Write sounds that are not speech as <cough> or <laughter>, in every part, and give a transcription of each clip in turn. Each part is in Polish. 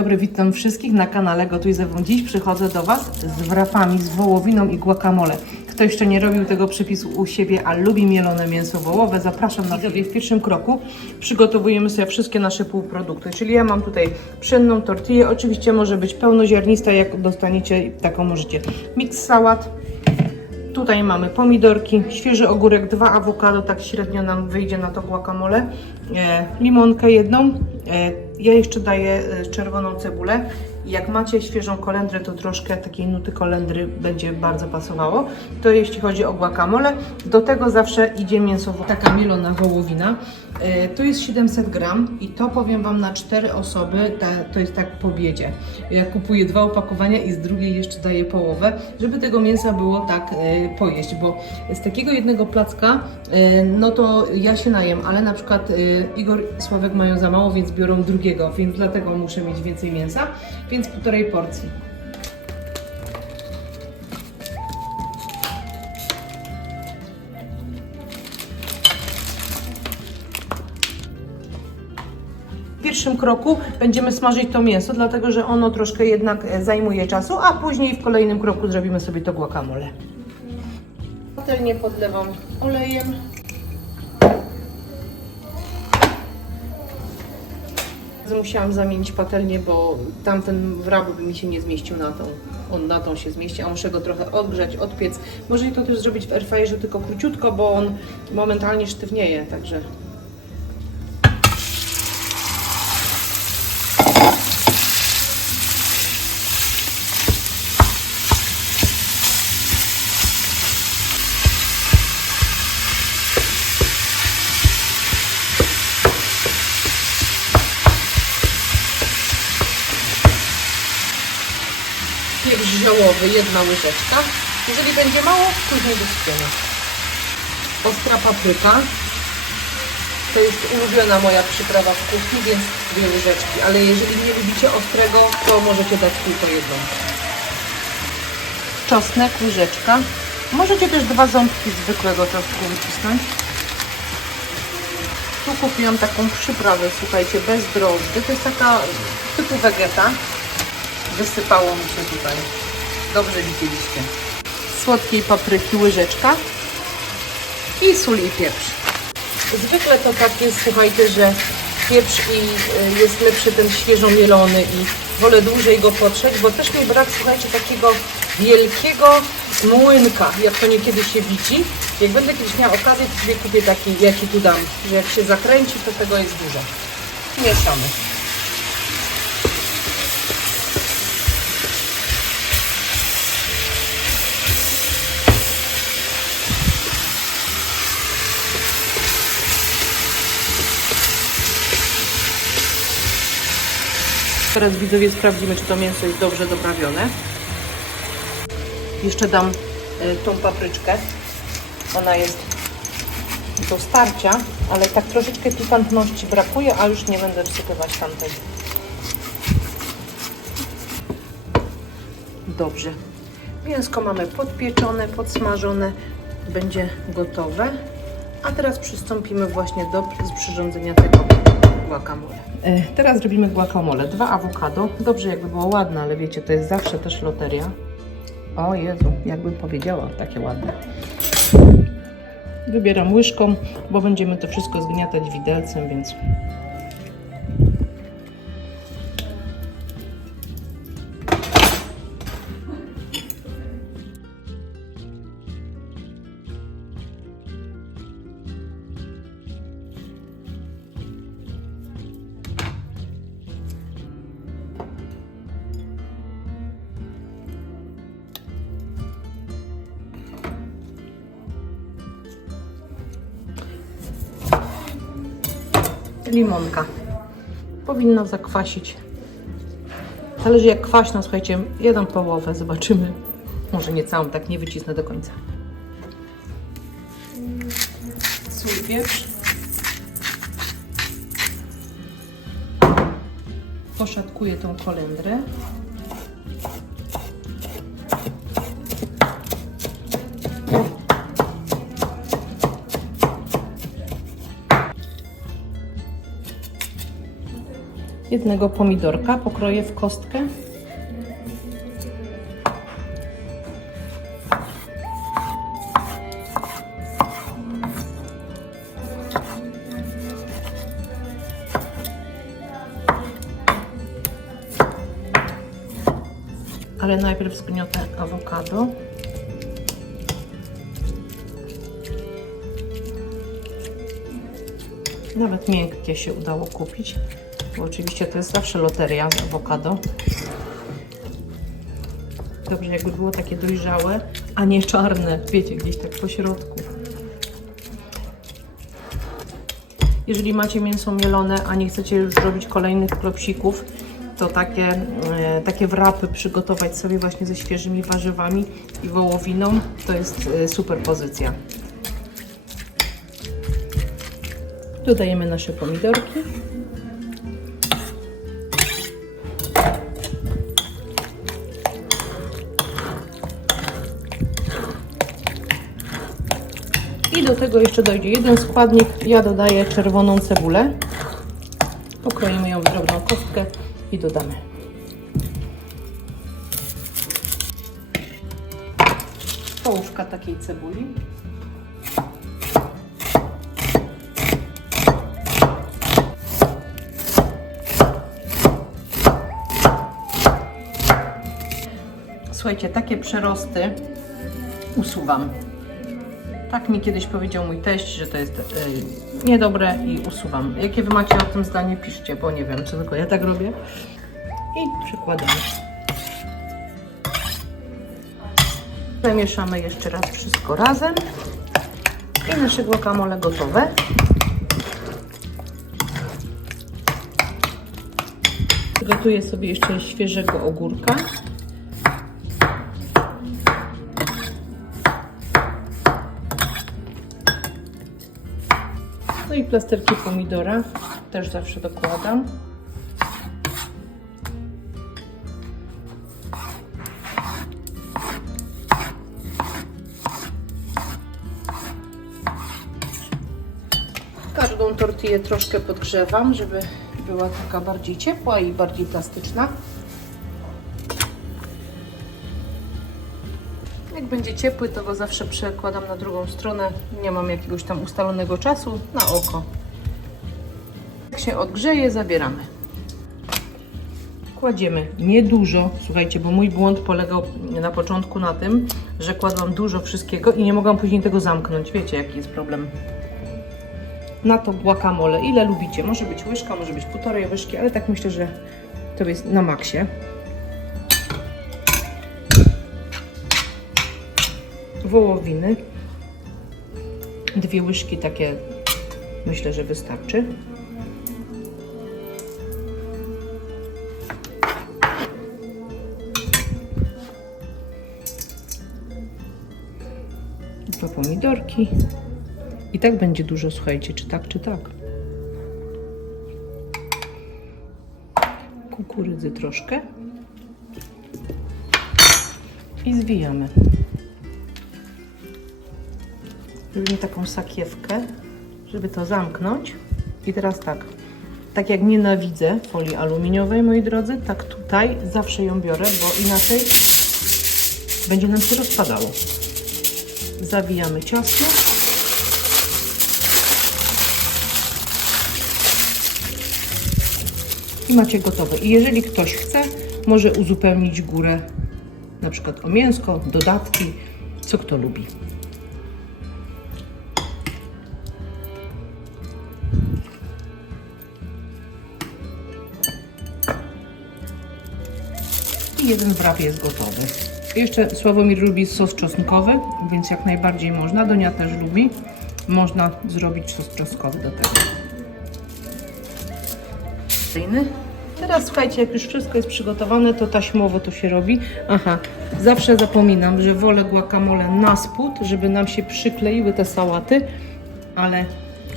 Dobry, witam wszystkich na kanale Gotuj ze mną. Dziś przychodzę do Was z wrapami, z wołowiną i guacamole. Kto jeszcze nie robił tego przepisu u siebie, a lubi mielone mięso wołowe, zapraszam na sobie. W pierwszym kroku przygotowujemy sobie wszystkie nasze półprodukty, czyli ja mam tutaj pszenną tortillę, oczywiście może być pełnoziarnista, jak dostaniecie taką możecie. Mix sałat, Tutaj mamy pomidorki, świeży ogórek, dwa awokado, tak średnio nam wyjdzie na to guacamole, e, limonkę jedną, e, ja jeszcze daję e, czerwoną cebulę. Jak macie świeżą kolendrę, to troszkę takiej nuty kolendry będzie bardzo pasowało. To jeśli chodzi o guacamole. Do tego zawsze idzie mięso, taka mielona wołowina. E, To jest 700 gram i to powiem Wam na 4 osoby, to jest tak po biedzie. Ja kupuję dwa opakowania i z drugiej jeszcze daję połowę, żeby tego mięsa było tak e, pojeść, bo z takiego jednego placka, e, no to ja się najem, ale na przykład Igor i Sławek mają za mało, więc biorą drugiego, więc dlatego muszę mieć więcej mięsa, więc półtorej porcji. W pierwszym kroku będziemy smażyć to mięso, dlatego że ono troszkę jednak e, zajmuje czasu, a później w kolejnym kroku zrobimy sobie to guacamole. Patelnię podlewam olejem. Musiałam zamienić patelnię, bo tamten wrab by mi się nie zmieścił na tą. On na tą się zmieści, a muszę go trochę odgrzać, odpiec. Można to też zrobić w airfryerze, tylko króciutko, bo on momentalnie sztywnieje, także pieprz ziołowy, jedna łyżeczka. Jeżeli będzie mało, później dosypiemy. Ostra papryka. To jest ulubiona moja przyprawa w kuchni, więc dwie łyżeczki. Ale jeżeli nie lubicie ostrego, to możecie dać tylko jedną. Czosnek, łyżeczka. Możecie też dwa ząbki zwykłego czosnku wycisnąć. Tu kupiłam taką przyprawę, słuchajcie, bez drożdży. To jest taka typu wegeta. Wysypało mi się tutaj. Dobrze widzieliście. Słodkiej papryki łyżeczka i sól i pieprz. Zwykle to tak jest, słuchajcie, że pieprz i y, jest lepszy ten świeżo mielony i wolę dłużej go potrzeć, bo też mi brak, słuchajcie, takiego wielkiego młynka, jak to niekiedy się widzi. Jak będę kiedyś miała okazję, to sobie kupię taki, jaki tu dam, że jak się zakręci, to tego jest dużo. Mieszamy. Teraz widzowie sprawdzimy, czy to mięso jest dobrze doprawione. Jeszcze dam y, tą papryczkę. Ona jest do starcia, ale tak troszeczkę pikantności brakuje, a już nie będę wsypywać tamtej. Dobrze. Mięsko mamy podpieczone, podsmażone. Będzie gotowe. A teraz przystąpimy właśnie do przyrządzenia tego guacamole. E, Teraz robimy guacamole. Dwa awokado. Dobrze jakby było ładne, ale wiecie, to jest zawsze też loteria. O Jezu, jakbym powiedziała, takie ładne. Wybieram łyżką, bo będziemy to wszystko zgniatać widelcem, więc limonka. Powinno zakwasić. Zależy jak kwaśno, słuchajcie, jedną połowę, zobaczymy. Może nie całą, tak nie wycisnę do końca. Sól, pieprz. Poszatkuję tą kolendrę. Jednego pomidorka pokroję w kostkę. Ale najpierw zgniotę awokado. Nawet miękkie się udało kupić, bo oczywiście to jest zawsze loteria z awokado. Dobrze, jakby było takie dojrzałe, a nie czarne, wiecie, gdzieś tak po środku. Jeżeli macie mięso mielone, a nie chcecie już robić kolejnych klopsików, to takie, e, takie wrapy przygotować sobie właśnie ze świeżymi warzywami i wołowiną, to jest e, super pozycja. Dodajemy nasze pomidorki. Do tego jeszcze dojdzie jeden składnik. Ja dodaję czerwoną cebulę. Pokroimy ją w drobną kostkę i dodamy. Połówka takiej cebuli. Słuchajcie, takie przerosty usuwam. Tak mi kiedyś powiedział mój teść, że to jest y, niedobre i usuwam. Jakie wy macie o tym zdanie, piszcie, bo nie wiem, czy tylko ja tak robię. I przykładamy. Zamieszamy jeszcze raz wszystko razem. I nasze guacamole gotowe. Gotuję sobie jeszcze świeżego ogórka. Plasterki pomidora też zawsze dokładam. Każdą tortillę troszkę podgrzewam, żeby była taka bardziej ciepła i bardziej plastyczna. Jak będzie ciepły, to go zawsze przekładam na drugą stronę. Nie mam jakiegoś tam ustalonego czasu na oko. Jak się odgrzeje, zabieramy. Kładziemy niedużo, słuchajcie, bo mój błąd polegał na początku na tym, że kładłam dużo wszystkiego i nie mogłam później tego zamknąć. Wiecie, jaki jest problem. Na to guacamole, ile lubicie. Może być łyżka, może być półtorej łyżki, ale tak myślę, że to jest na maksie. Wołowiny. Dwie łyżki takie myślę, że wystarczy. Dwa pomidorki. I tak będzie dużo, słuchajcie, czy tak, czy tak. Kukurydzy troszkę. I zwijamy. Robimy taką sakiewkę, żeby to zamknąć. I teraz tak, tak jak nienawidzę folii aluminiowej, moi drodzy, tak tutaj zawsze ją biorę, bo inaczej będzie nam się rozpadało. Zawijamy ciasno. I macie gotowe. I jeżeli ktoś chce, może uzupełnić górę na przykład o mięsko, dodatki, co kto lubi. Jeden wrap jest gotowy. Jeszcze Sławomir lubi sos czosnkowy, więc jak najbardziej można. Donia też lubi. Można zrobić sos czosnkowy do tego. Teraz słuchajcie, jak już wszystko jest przygotowane, to taśmowo to się robi. Aha, zawsze zapominam, że wolę guacamole na spód, żeby nam się przykleiły te sałaty, ale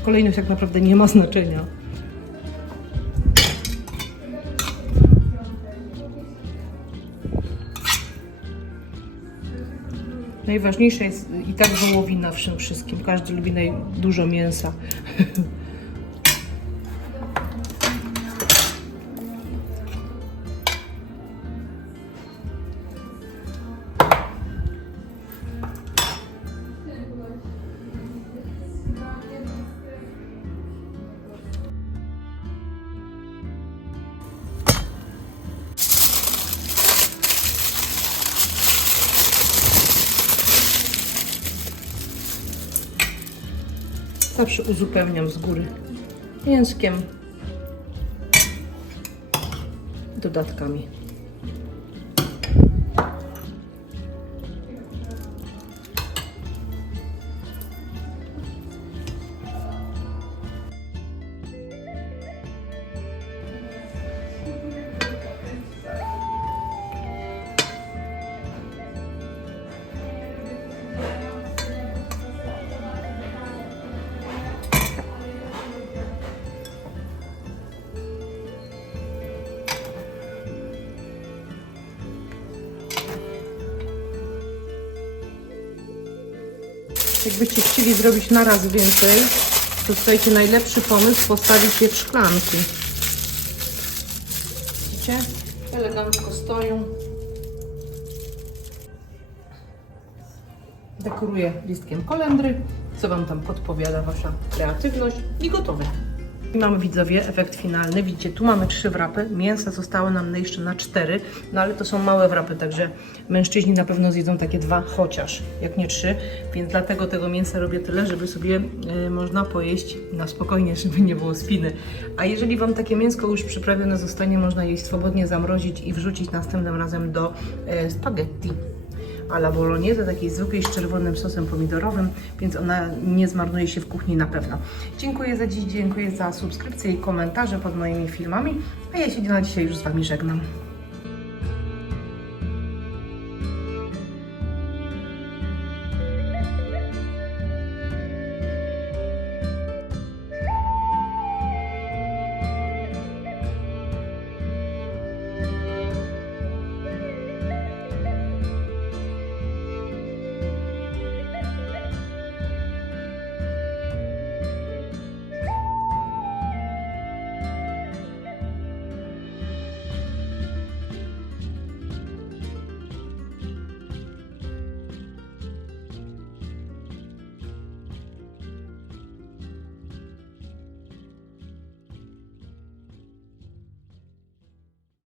kolejność tak naprawdę nie ma znaczenia. Najważniejsze jest i tak wołowina w tym wszystkim. Każdy lubi naj, dużo mięsa. <laughs> zawsze uzupełniam z góry mięskiem, dodatkami. Jakbyście chcieli zrobić na raz więcej, to słuchajcie, najlepszy pomysł postawić je w szklanki. Widzicie? Elegancko stoją. Dekoruję listkiem kolendry, co Wam tam podpowiada Wasza kreatywność i gotowe. I mamy widzowie efekt finalny. Widzicie, tu mamy trzy wrapy. Mięsa zostały nam jeszcze na cztery, no ale to są małe wrapy, także mężczyźni na pewno zjedzą takie dwa chociaż, jak nie trzy. Więc dlatego tego mięsa robię tyle, żeby sobie y, można pojeść na spokojnie, <laughs> żeby nie było spiny. A jeżeli Wam takie mięsko już przyprawione zostanie, można je swobodnie zamrozić i wrzucić następnym razem do y, spaghetti alla bolognese, takiej zwykłej z czerwonym sosem pomidorowym, więc ona nie zmarnuje się w kuchni na pewno. Dziękuję za dziś, dziękuję za subskrypcję i komentarze pod moimi filmami, a ja się na dzisiaj już z Wami żegnam.